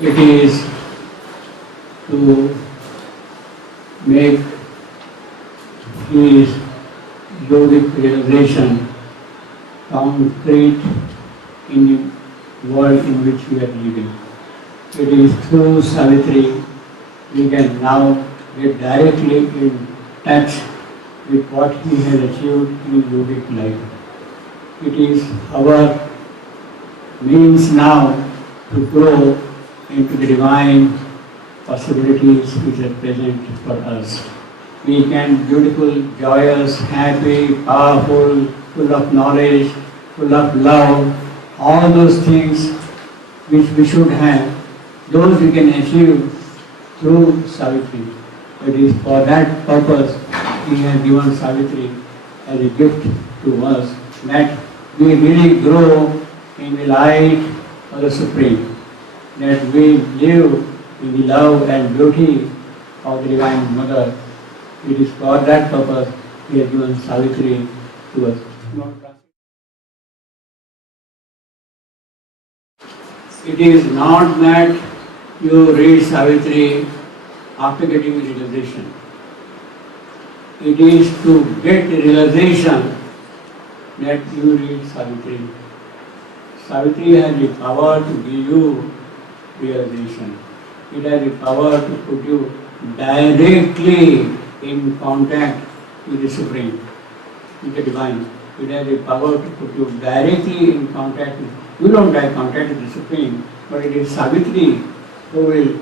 It is to make his yogic realization concrete in the world in which we are living. It is through Savitri we can now get directly in touch with what he has achieved in yogic life. It is our means now to grow into the divine possibilities which are present for us. We can beautiful, joyous, happy, powerful, full of knowledge, full of love, all those things which we should have, those we can achieve through Savitri. It is for that purpose he has given Savitri as a gift to us, that we really grow in the light of the Supreme, that we live in the love and beauty of the Divine Mother. It is for that purpose he has given Savitri to us. It is not that you read Savitri after getting realization. It is to get realization that you read Savitri. Savitri has the power to give you realization. It has the power to put you directly in contact with the Supreme, with the Divine. It has the power to put you directly in contact with, you don't have contact with the Supreme, but it is Savitri who will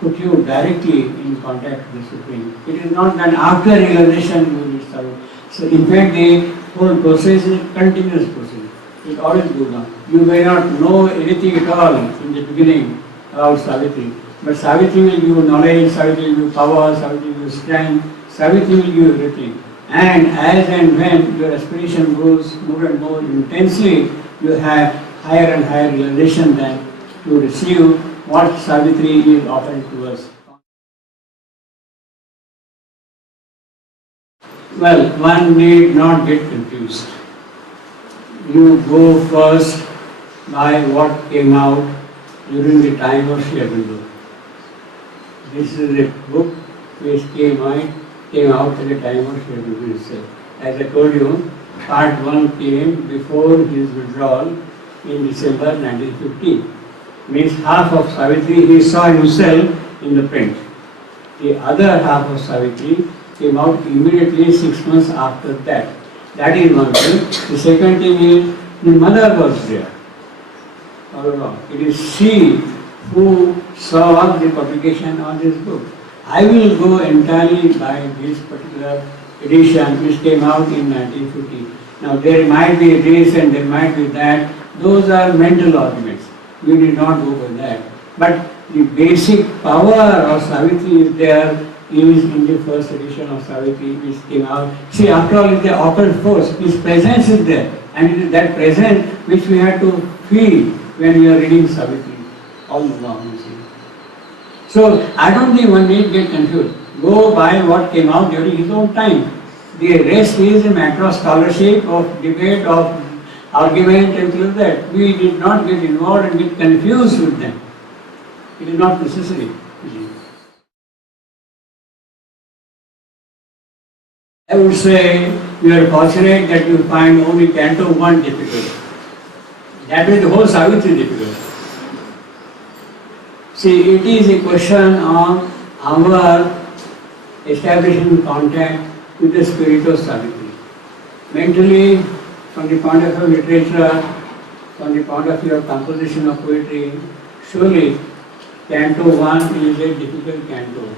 put you directly in contact with the Supreme. It is not that after realization you will start. So in fact the whole process is a continuous process. It always goes on. You may not know anything at all in the beginning about Savitri, but Savitri will give you knowledge, Savitri will give you power, Savitri will give you strength, Savitri will give you everything. And as and when your aspiration grows more and more intensely, you have higher and higher realization than to receive what Savitri is offering to us. Well, one need not get confused. You go first by what came out during the time of Sri Aurobindo. This is a book which came out at the time of Sri Aurobindo itself. As I told you, part 1 came before his withdrawal in December 1950. Means half of Savitri he saw himself in the print. The other half of Savitri came out immediately 6 months after that. That is one thing. The second thing is the mother was there. All along. It is she who saw the publication of this book. I will go entirely by this particular edition which came out in 1950. Now there might be this and there might be that. Those are mental arguments. We did not go by that. But the basic power of Savitri is there, is in the first edition of Savitri which came out. See, after all, it's the occult force. His presence is there. And it is that presence which we have to feel when we are reading Savitri all along, you see. So, I don't think one need get confused. Go by what came out during his own time. The rest is a matter of scholarship, of debate, of argument and things like that. We did not get involved and get confused with them. It is not necessary. I would say we are fortunate that you find only Canto 1 difficult. That is the whole Savitri difficult. See, it is a question of our establishing contact with the spirit of Savitri. Mentally, from the point of view of literature, from the point of view of composition of poetry, surely Canto 1 is a difficult canto.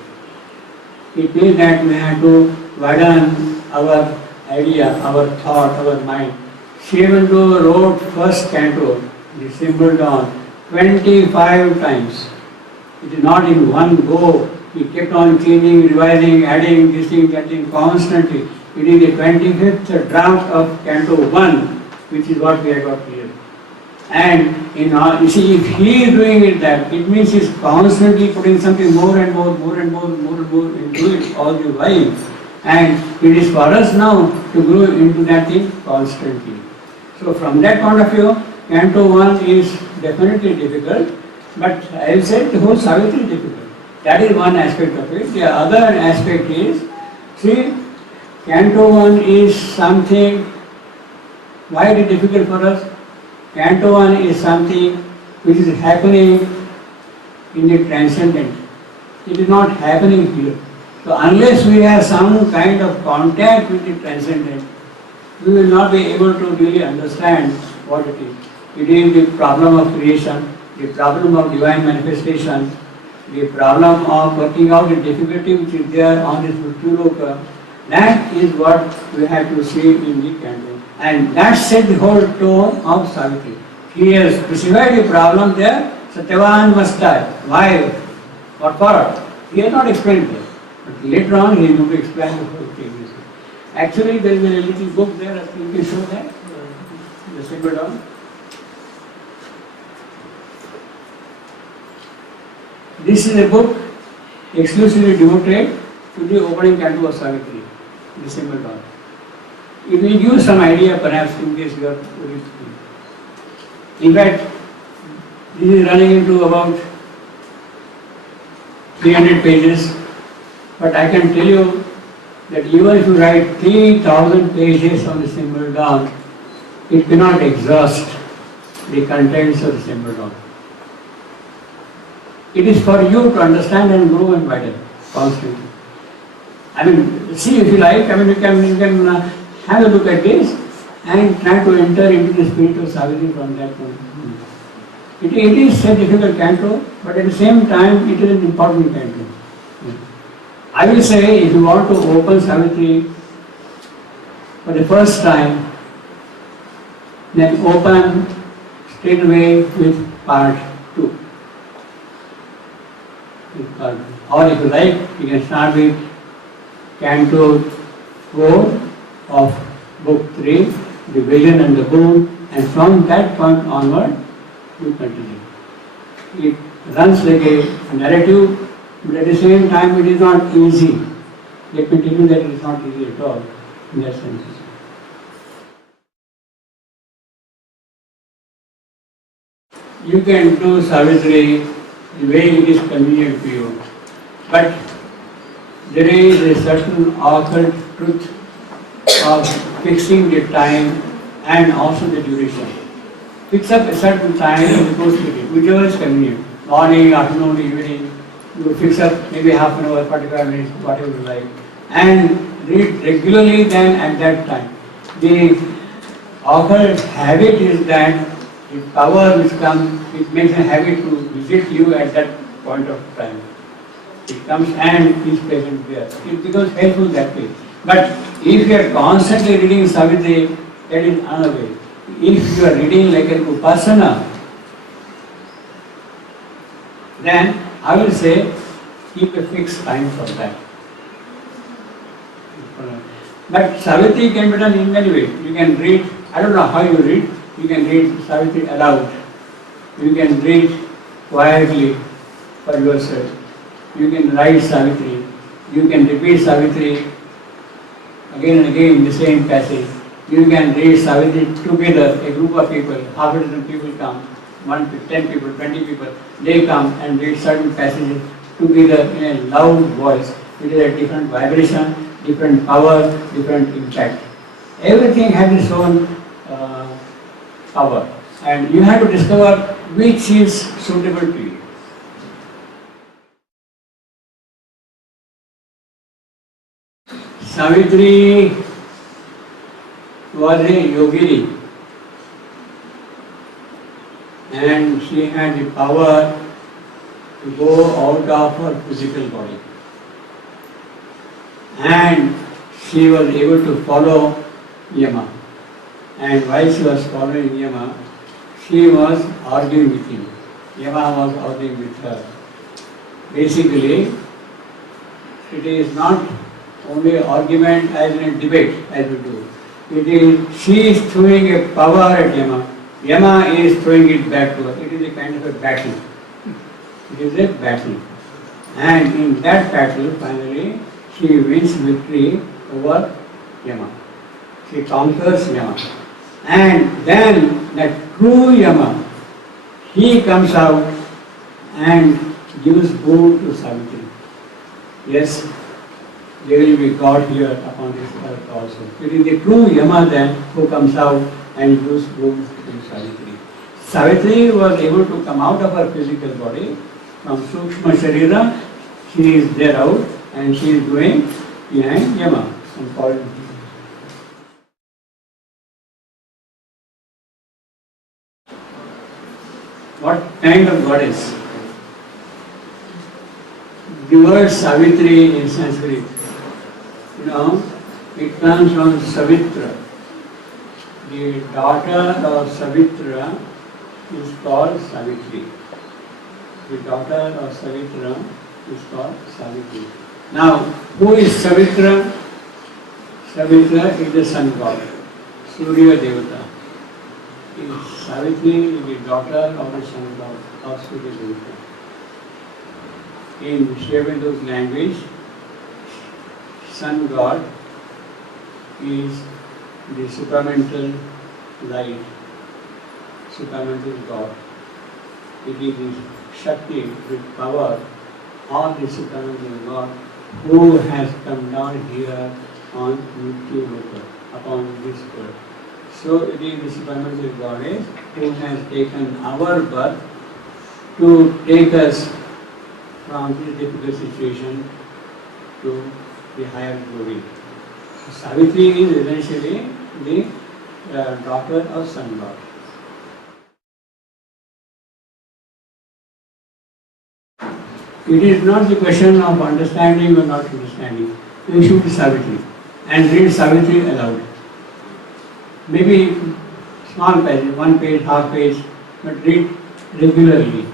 It means that we have to widen our idea, our thought, our mind. Sri Aurobindo wrote first canto, the Symbol Dawn, 25 times. It is not in one go. He kept on cleaning, revising, adding this thing, that thing constantly. It is the 25th draft of Canto 1, which is what we have got here. And you see, if he is doing it that, it means he is constantly putting something more and more into it all the while. And it is for us now to grow into that thing constantly. So from that point of view, Canto 1 is definitely difficult. But I said the whole Savitri is difficult. That is one aspect of it. The other aspect is, see, Canto 1 is something, why it is difficult for us? Canto 1 is something which is happening in the transcendent. It is not happening here. So unless we have some kind of contact with the transcendent, we will not be able to really understand what it is. It is the problem of creation, the problem of divine manifestation, the problem of working out the difficulty which is there on this Mrityu-loka. That is what we have to see in the canto. And that set the whole tone of Savitri. He has specified the problem there, Satyavan must die. Why? What for? He has not explained it. But later on he is going to explain the whole thing. Actually there is a little book there, I think you can show that. Just take it down. This is a book exclusively devoted to the opening canto of Savitri, December Dawn. It will give you some idea perhaps in case you are reading. In fact, this is running into about 300 pages, but I can tell you that even if you write 3,000 pages on the December Dawn, it cannot exhaust the contents of the December Dawn. It is for you to understand and grow and widen constantly. I mean, see if you like, I mean you can have a look at this and try to enter into the spirit of Savitri from that point. It is a difficult canto, but at the same time it is an important canto. I will say, if you want to open Savitri for the first time, then open straight away with part 2. Or if you like, you can start with Canto 4 of Book 3, the vision and the boon, and from that point onward, you continue. It runs like a narrative, but at the same time it is not easy. Let me tell you that it is not easy at all in that sense. You can do Savitri the way it is convenient to you, but there is a certain occult truth of fixing the time and also the duration. Fix up a certain time and go to it, whichever is convenient. Morning, afternoon, evening, you fix up maybe half an hour, 45 minutes, whatever you like, and read regularly then at that time. The occult habit is that the power which comes, it makes a habit to visit you at that point of time. It comes and is present there. It becomes helpful that way. But if you are constantly reading Savitri, that is another way. If you are reading like an upasana, then I will say keep a fixed time for that. But Savitri can be done in many ways. You can read, I don't know how you read, you can read Savitri aloud. You can read quietly for yourself. You can write Savitri. You can repeat Savitri again and again in the same passage. You can read Savitri together, a group of people, half a dozen people come, 1 to 10 people, 20 people, they come and read certain passages together in a loud voice. It is a different vibration, different power, different impact. Everything has its own power, and you have to discover which is suitable to you. Savitri was a yogini, and she had the power to go out of her physical body. And she was able to follow Yama. And while she was following Yama, she was arguing with him. Yama was arguing with her. Basically, it is not only argument as in a debate as we do. It is, she is throwing a power at Yama. Yama is throwing it back to her. It is a kind of a battle. It is a battle. And in that battle, finally, she wins victory over Yama. She conquers Yama. And then that true Yama, he comes out and gives food to Savitri. Yes, there will be God here upon this earth also. It is the true Yama then who comes out and gives food to Savitri. Savitri was able to come out of her physical body from Sukshma Sharira. She is there out and she is doing behind Yama and following. What kind of goddess? The word Savitri in Sanskrit, it comes from Savitra. The daughter of Savitra is called Savitri. The daughter of Savitra is called Savitri. Now, who is Savitra? Savitra is the sun god, Surya Devata. Savitri is the daughter of the sun god of Surya Devata. In Shaivando's language, sun god is the supramental light, supramental God. It is the Shakti, the power of the supramental God who has come down here on Mrityu Loka, upon this earth. So it is the supramental Goddess who has taken our birth to take us from this difficult situation to the higher glory. Savitri is essentially the daughter of sun god. It is not the question of understanding or not understanding. You should be Savitri and read Savitri aloud. Maybe small page, one page, half page, but read regularly.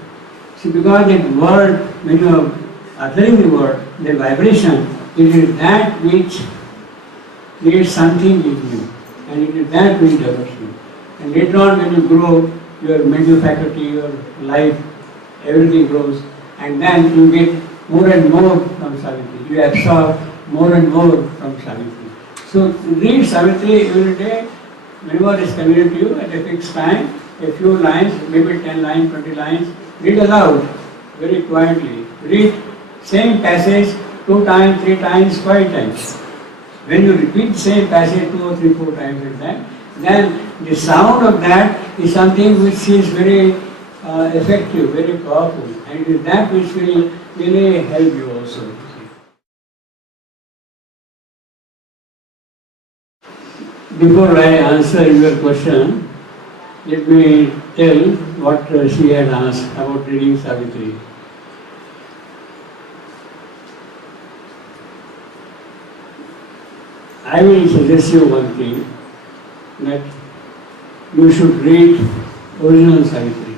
See, because that word, when you are uttering the word, the vibration, it is that which creates something in you, and it is that which develops you. And later on, when you grow, your mental faculty, your life, everything grows, and then you get more and more from Savitri. You absorb more and more from Savitri. So read Savitri every day, whenever it is convenient to you, at a fixed time, a few lines, maybe 10 lines, 20 lines, read aloud, very quietly. Read same passage 2 times, 3 times, 5 times. When you repeat the same passage 2 or 3, 4 times like that, then the sound of that is something which is very effective, very powerful, and it is that which will really help you also. Before I answer your question, let me tell what she had asked about reading Savitri. I will suggest you one thing, that you should read original Savitri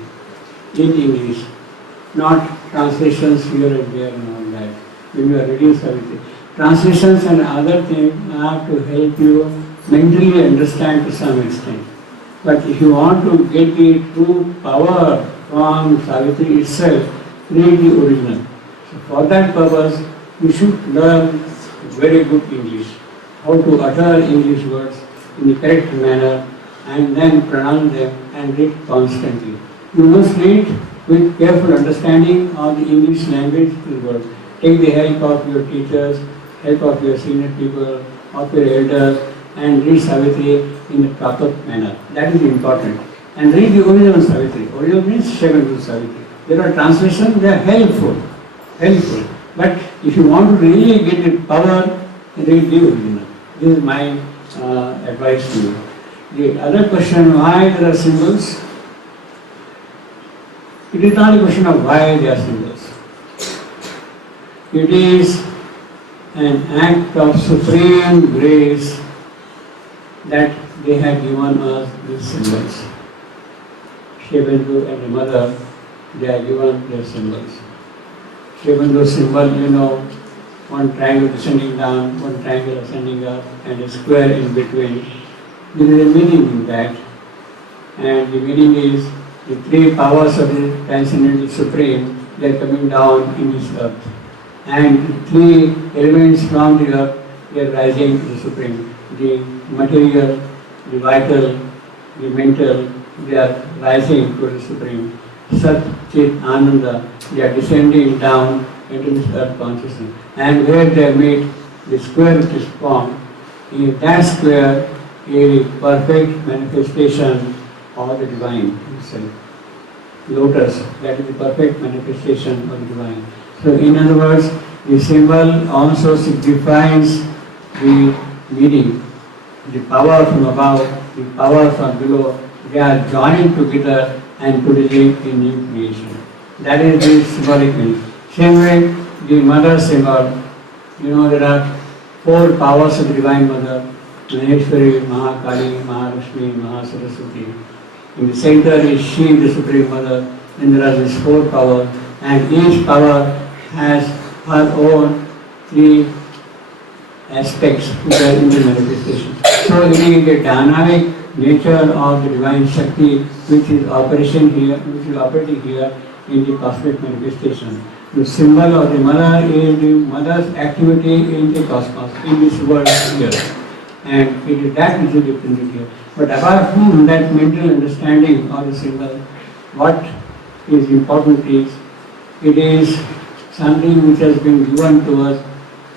in English, not translations here and there and all that. When you are reading Savitri, translations and other things are to help you mentally understand to some extent. But if you want to get the true power from Savitri itself, read the original. So for that purpose, you should learn very good English, how to utter English words in the correct manner and then pronounce them and read constantly. You must read with careful understanding of the English language words. Take the help of your teachers, help of your senior people, of your elders, and read Savitri in a proper manner. That is important. And read the original Savitri. Original means Shaivandu Savitri. There are translations, they are helpful. But if you want to really get the power, read the original. This is my advice to you. The other question, why there are symbols? It is not a question of why they are symbols. It is an act of supreme grace that they have given us these symbols. Shaivandu and the mother, they are given their symbols. Shaivandu symbol, one triangle descending down, one triangle ascending up, and a square in between. There is a meaning in that. And the meaning is the 3 powers of the Transcendental Supreme, they are coming down in this earth. And the 3 elements from the earth, they are rising to the Supreme. The material, the vital, the mental, they are rising to the Supreme. Sat Chit Ananda, they are descending down into this earth consciousness. And where they meet, the square which is formed, in that square is perfect manifestation of the divine himself. Lotus, that is the perfect manifestation of the divine. So in other words, the symbol also signifies the meaning, the power from above, the power from below. They are joining together and producing a new creation. That is the symbolic meaning. Same way, the mother symbol, there are 4 powers of the Divine Mother, Maheshwari, Mahakali, Mahalakshmi, Mahasaraswati. In the center is she, the Supreme Mother, and there are these 4 powers, and each power has her own 3 aspects which are in the manifestation. So it is the dynamic nature of the divine Shakti which is operating here in the cosmic manifestation. The symbol of the mother is the mother's activity in the cosmos, in this world here. And it is that which is represented here. But apart from that mental understanding of the symbol, what is important is, it is something which has been given to us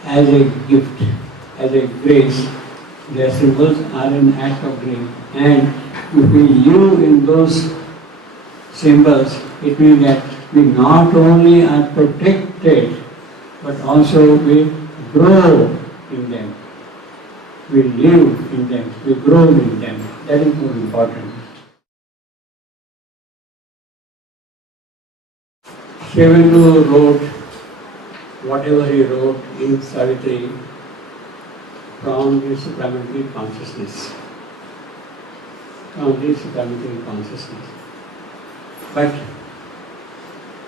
as a gift, as a grace. Their symbols are an act of grace. And if we live in those symbols, it means that we not only are protected, but also we grow in them. We live in them, we grow in them. That is more important. Shivandu wrote whatever he wrote in Savitri from the supramental consciousness. From the supramental consciousness. But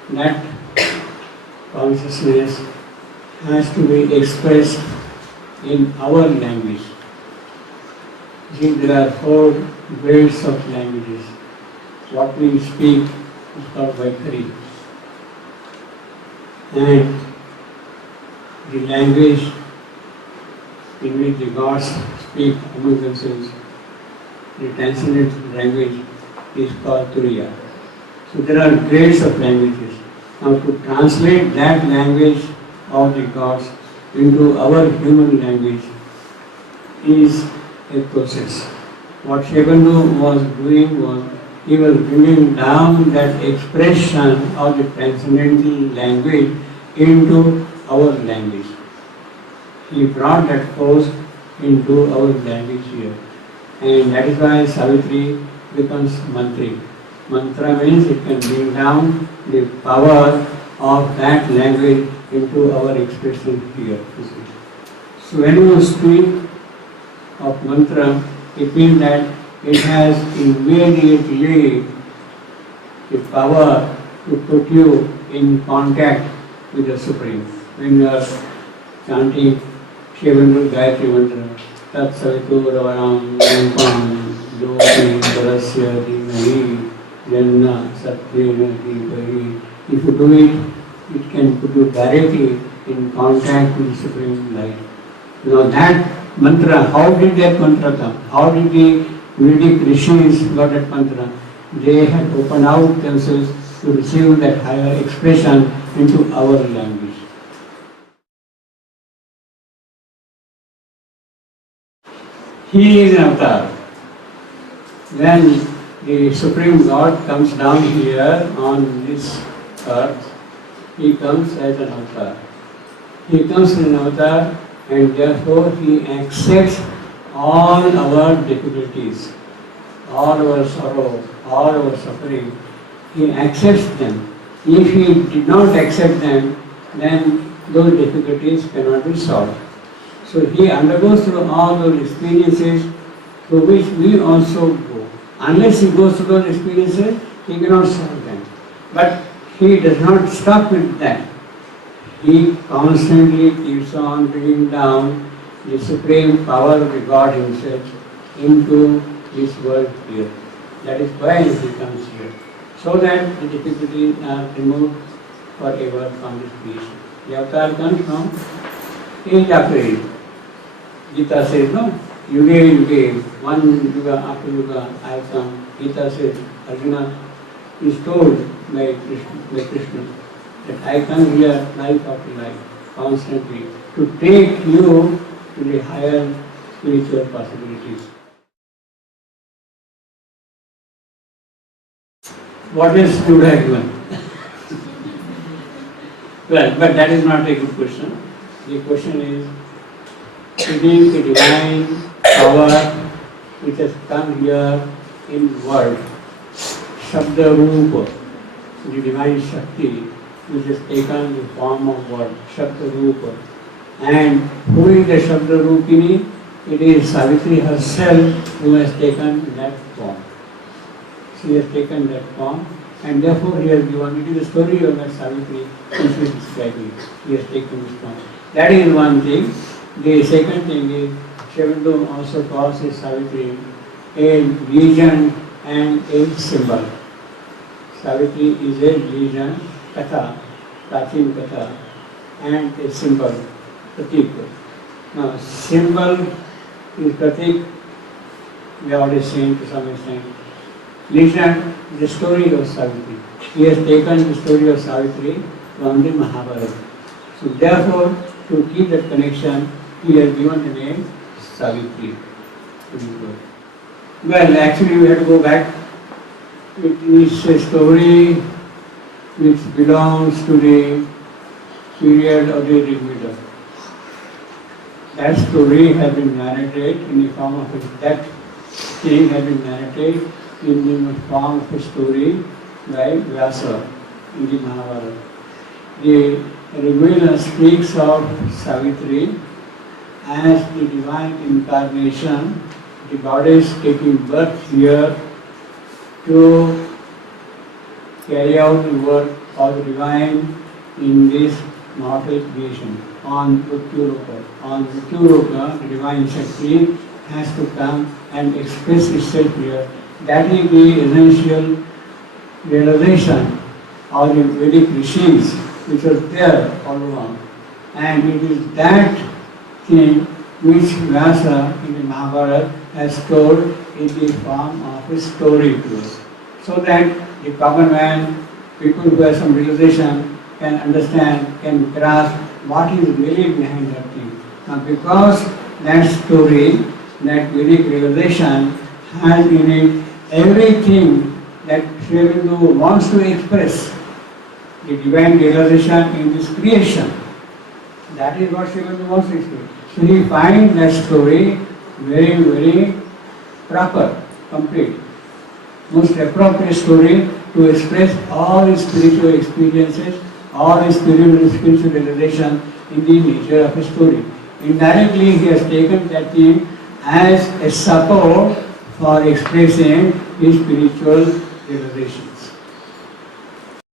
that consciousness has to be expressed in our language. See, there are 4 grades of languages. What we speak is called Vaikhari. And the language in which the gods speak among themselves, the transcendent language, is called Turiya. So there are grades of languages. Now to translate that language of the gods into our human language is a process. What Shivandu was doing was, he was bringing down that expression of the transcendental language into our language. He brought that force into our language here. And that is why Savitri becomes Mantri. Mantra means it can bring down the power of that language into our expression here. So when you speak of mantra, it means that it has immediately the power to put you in contact with the Supreme. When you are chanting Shivandu Gayatri Mantra, Tat Savitu Ravaram Yampam Jyoti Parasya Dhimahi Janna Satyena Dhimahi. If you do it, it can put you directly in contact with the Supreme Light. Now that mantra, how did that mantra come? How did the Vedic rishis got that mantra? They had opened out themselves to receive that higher expression into our language. He is an avatar. When the Supreme God comes down here on this earth, he comes as an avatar. He comes as an avatar, and therefore he accepts all our difficulties, all our sorrow, all our suffering. He accepts them. If he did not accept them, then those difficulties cannot be solved. So he undergoes through all those experiences through which we also go. Unless he goes through those experiences, he cannot solve them. But he does not stop with that. He constantly keeps on bringing down the supreme power of the God himself into this world here. That is why he comes here. So that the difficulties are removed forever from this creation. The avatar comes from age after age. Gita says, no, yuge, one yuga after yuga I come. Gita says, Arjuna, is told by Krishna that I come here life after life, constantly, to take you to the higher spiritual possibilities. What is Buddha given? Well, but that is not a good question. The question is, within the divine power which has come here in world, Shabda Rupa, the divine Shakti which has taken the form of word, Shabda Rupa. And who is the Shabda Rupini? It is Savitri herself who has taken that form. She has taken that form, and therefore he has given, it is the story of that Savitri which is describing. He has taken this form. That is one thing. The second thing is, Shabda also calls his Savitri a region and a symbol. Savitri is a region, Katha, Prachin Katha, and a symbol, Pratik. Now, symbol is Pratik, we are already saying to some extent. Legend is the story of Savitri. He has taken the story of Savitri from the Mahabharata. So therefore, to keep that connection, he has given the name Savitri. Well, actually we have to go back. It is a story which belongs to the period of the Rigveda. That story has been narrated in the form of that thing has been narrated in the form of a story by Vyasa in the Mahabharata. The Rigveda speaks of Savitri as the divine incarnation, the goddess taking birth here to carry out the work of the divine in this mortal creation. On Mrityuloka. On Mrityuloka, the divine Shakti has to come and express itself here. That is the essential realization of the Vedic rishis which was there all along. And it is that thing which Vyasa in the Mahabharata has told in the form of a story to us. So that the common man, people who have some realization, can understand, can grasp what is really behind that thing. Now because that story, that Vedic realization has in it everything that Sri Aurobindo wants to express, the divine realization in this creation. That is what Sri Aurobindo wants to express. So he finds that story very, very proper, complete, most appropriate story to express all his spiritual experiences, all his spiritual realization in the nature of a story. Indirectly, he has taken that theme as a support for expressing his spiritual realizations.